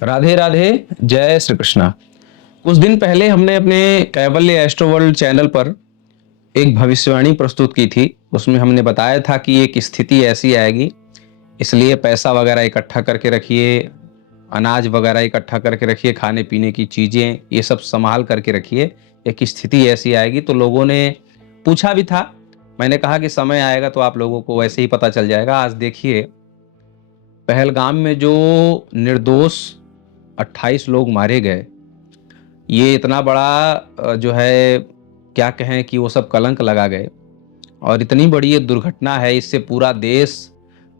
राधे राधे। जय श्री कृष्णा। कुछ दिन पहले हमने अपने कैवल्य एस्ट्रो वर्ल्ड चैनल पर एक भविष्यवाणी प्रस्तुत की थी। उसमें हमने बताया था कि एक स्थिति ऐसी आएगी, इसलिए पैसा वगैरह इकट्ठा करके रखिए, अनाज वगैरह इकट्ठा करके रखिए, खाने पीने की चीजें ये सब संभाल करके रखिए। एक स्थिति ऐसी आएगी। तो लोगों ने पूछा भी था। मैंने कहा कि समय आएगा तो आप लोगों को वैसे ही पता चल जाएगा। आज देखिए, पहलगाम में जो निर्दोष 28 लोग मारे गए, ये इतना बड़ा जो है, क्या कहें कि वो सब कलंक लगा गए। और इतनी बड़ी ये दुर्घटना है, इससे पूरा देश,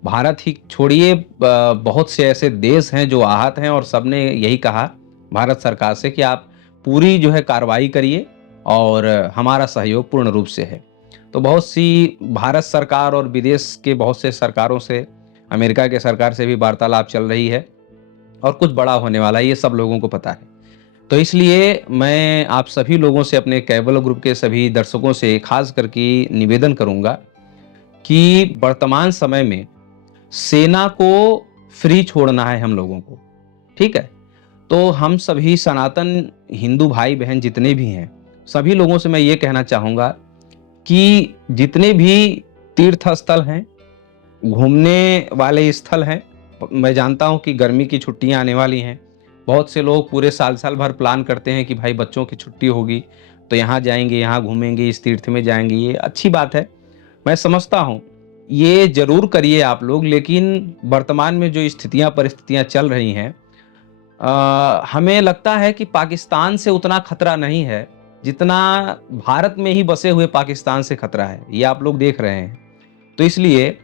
भारत ही छोड़िए, बहुत से ऐसे देश हैं जो आहत हैं। और सबने यही कहा भारत सरकार से कि आप पूरी जो है कार्रवाई करिए और हमारा सहयोग पूर्ण रूप से है। तो बहुत सी भारत सरकार और विदेश के बहुत से सरकारों से, अमेरिका के सरकार से भी वार्तालाप चल रही है और कुछ बड़ा होने वाला है, ये सब लोगों को पता है। तो इसलिए मैं आप सभी लोगों से, अपने कैबल ग्रुप के सभी दर्शकों से खास करके निवेदन करूंगा कि वर्तमान समय में सेना को फ्री छोड़ना है हम लोगों को। ठीक है? तो हम सभी सनातन हिंदू भाई बहन जितने भी हैं, सभी लोगों से मैं ये कहना चाहूंगा कि जितने भी तीर्थ स्थल हैं, घूमने वाले स्थल हैं, मैं जानता हूं कि गर्मी की छुट्टियां आने वाली हैं। बहुत से लोग पूरे साल साल भर प्लान करते हैं कि भाई बच्चों की छुट्टी होगी तो यहाँ जाएंगे, यहाँ घूमेंगे, इस तीर्थ में जाएंगे। ये अच्छी बात है, मैं समझता हूँ, ये जरूर करिए आप लोग। लेकिन वर्तमान में जो स्थितियां परिस्थितियां चल रही हैं, हमें लगता है कि पाकिस्तान से उतना खतरा नहीं है जितना भारत में ही बसे हुए पाकिस्तान से खतरा है। ये आप लोग देख रहे हैं। तो इसलिए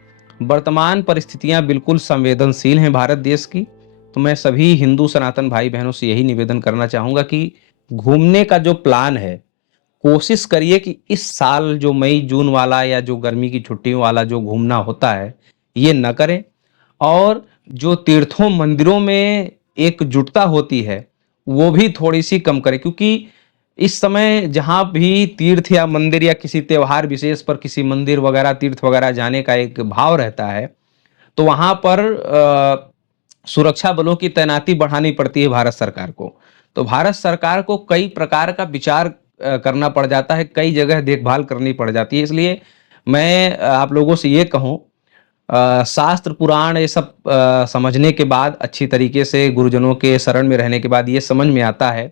वर्तमान परिस्थितियां बिल्कुल संवेदनशील हैं भारत देश की। तो मैं सभी हिंदू सनातन भाई बहनों से यही निवेदन करना चाहूंगा कि घूमने का जो प्लान है, कोशिश करिए कि इस साल जो मई जून वाला या जो गर्मी की छुट्टियों वाला जो घूमना होता है, ये न करें। और जो तीर्थों मंदिरों में एकजुटता होती है, वो भी थोड़ी सी कम करें। क्योंकि इस समय जहाँ भी तीर्थ या मंदिर या किसी त्योहार विशेष पर किसी मंदिर वगैरह, तीर्थ वगैरह जाने का एक भाव रहता है, तो वहाँ पर सुरक्षा बलों की तैनाती बढ़ानी पड़ती है भारत सरकार को। तो भारत सरकार को कई प्रकार का विचार करना पड़ जाता है, कई जगह देखभाल करनी पड़ जाती है। इसलिए मैं आप लोगों से ये कहूँ, शास्त्र पुराण ये सब समझने के बाद, अच्छी तरीके से गुरुजनों के शरण में रहने के बाद ये समझ में आता है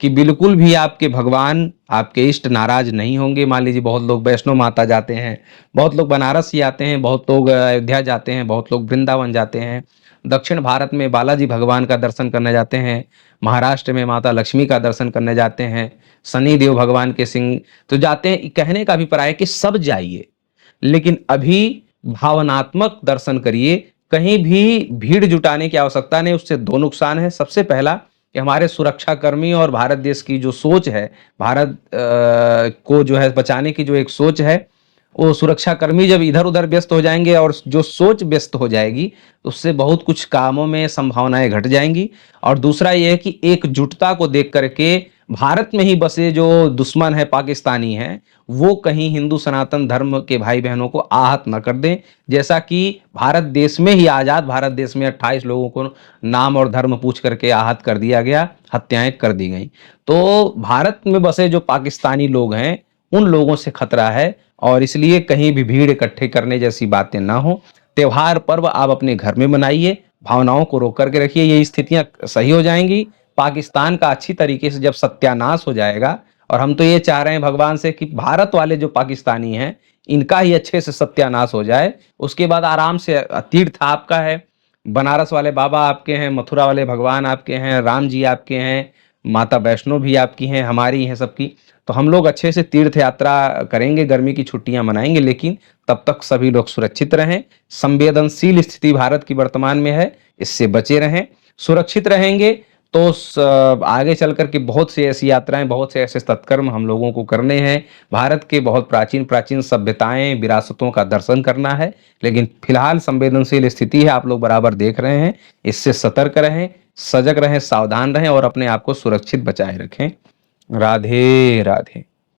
कि बिल्कुल भी आपके भगवान, आपके इष्ट नाराज नहीं होंगे। मान लीजिए बहुत लोग वैष्णो माता जाते हैं, बहुत लोग बनारस ही आते हैं, बहुत लोग अयोध्या जाते हैं, बहुत लोग वृंदावन जाते हैं, दक्षिण भारत में बालाजी भगवान का दर्शन करने जाते हैं, महाराष्ट्र में माता लक्ष्मी का दर्शन करने जाते हैं, शनि देव भगवान के सिंह तो जाते हैं। कहने का अभिप्राय है कि सब जाइए, लेकिन अभी भावनात्मक दर्शन करिए। कहीं भी भीड़ जुटाने की आवश्यकता नहीं। उससे दो नुकसान है। सबसे पहला कि हमारे सुरक्षा कर्मी और भारत देश की जो सोच है, भारत को जो है बचाने की जो एक सोच है, वो सुरक्षा कर्मी जब इधर उधर व्यस्त हो जाएंगे और जो सोच व्यस्त हो जाएगी, तो उससे बहुत कुछ कामों में संभावनाएं घट जाएंगी। और दूसरा ये है कि एकजुटता को देख करके भारत में ही बसे जो दुश्मन है, पाकिस्तानी हैं, वो कहीं हिंदू सनातन धर्म के भाई बहनों को आहत न कर दें। जैसा कि भारत देश में ही, आजाद भारत देश में 28 लोगों को नाम और धर्म पूछ करके आहत कर दिया गया, हत्याएं कर दी गई। तो भारत में बसे जो पाकिस्तानी लोग हैं, उन लोगों से खतरा है। और इसलिए कहीं भी भीड़ इकट्ठे करने जैसी बातें ना हो। त्योहार पर्व आप अपने घर में मनाइए, भावनाओं को रोक करके रखिए, ये स्थितियां सही हो जाएंगी। पाकिस्तान का अच्छी तरीके से जब सत्यानाश हो जाएगा, और हम तो ये चाह रहे हैं भगवान से कि भारत वाले जो पाकिस्तानी हैं, इनका ही अच्छे से सत्यानाश हो जाए। उसके बाद आराम से, तीर्थ आपका है, बनारस वाले बाबा आपके हैं, मथुरा वाले भगवान आपके हैं, राम जी आपके हैं, माता वैष्णो भी आपकी हैं, हमारी हैं, सबकी। तो हम लोग अच्छे से तीर्थ यात्रा करेंगे, गर्मी की छुट्टियां मनाएंगे। लेकिन तब तक सभी लोग सुरक्षित रहें। संवेदनशील स्थिति भारत की वर्तमान में है, इससे बचे रहें। सुरक्षित रहेंगे तो आगे चल कर के बहुत सी ऐसी यात्राएं, बहुत से ऐसे सत्कर्म हम लोगों को करने हैं। भारत के बहुत प्राचीन प्राचीन सभ्यताएं, विरासतों का दर्शन करना है। लेकिन फिलहाल संवेदनशील स्थिति है, आप लोग बराबर देख रहे हैं। इससे सतर्क रहें, सजग रहें, सावधान रहें और अपने आप को सुरक्षित बचाए रखें। राधे राधे।